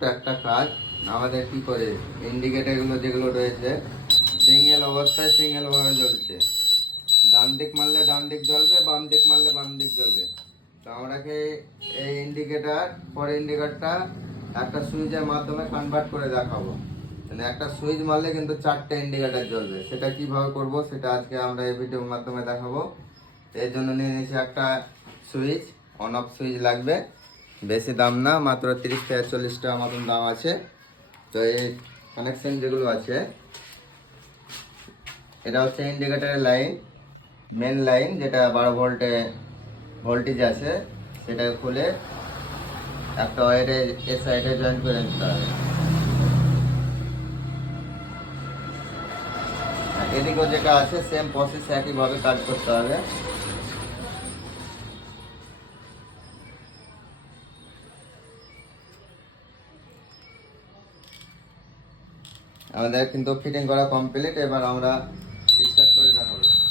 ছোট্ট একটা কাজ। আমাদের কি করে ইন্ডিকেটারগুলো যেগুলো রয়েছে সিঙ্গেল অবস্থায় সিঙ্গেল ভাবে জ্বলছে, ডান দিক মারলে ডান দিক জ্বলবে, বাম দিক মারলে বাম দিক জ্বলবে। তো আমরাকে এই ইন্ডিকেটার পরে ইন্ডিকেটারটা একটা সুইচের মাধ্যমে কনভার্ট করে দেখাবো। মানে একটা সুইচ মারলে কিন্তু 4টে ইন্ডিকেটার জ্বলবে। সেটা কিভাবে করব সেটা আজকে আমরা এই ভিডিওর মাধ্যমে দেখাবো। এর জন্য নিয়ে নিয়েছি একটা সুইচ, অন অফ সুইচ লাগবে। বেশি দাম না, মাত্র 30 থেকে 40 টাকা মতন দাম আছে। তো এই কানেকশন যেগুলো আছে, এটা হচ্ছে ইন্ডিকেটারের লাইন, মেন লাইন যেটা 12 ভোল্টে ভোল্টেজ আছে, সেটাকে খুলে একটা ওয়্যারে এর সাইডে জয়েন করে নিতে হবে। এদিকেও যেটা আছে সেম প্রসেস, একইভাবে কাজ করতে হবে। আমাদের কিন্তু ফিটিং করা কমপ্লিট। এবার আমরা স্টার্ট করে দেখাবো।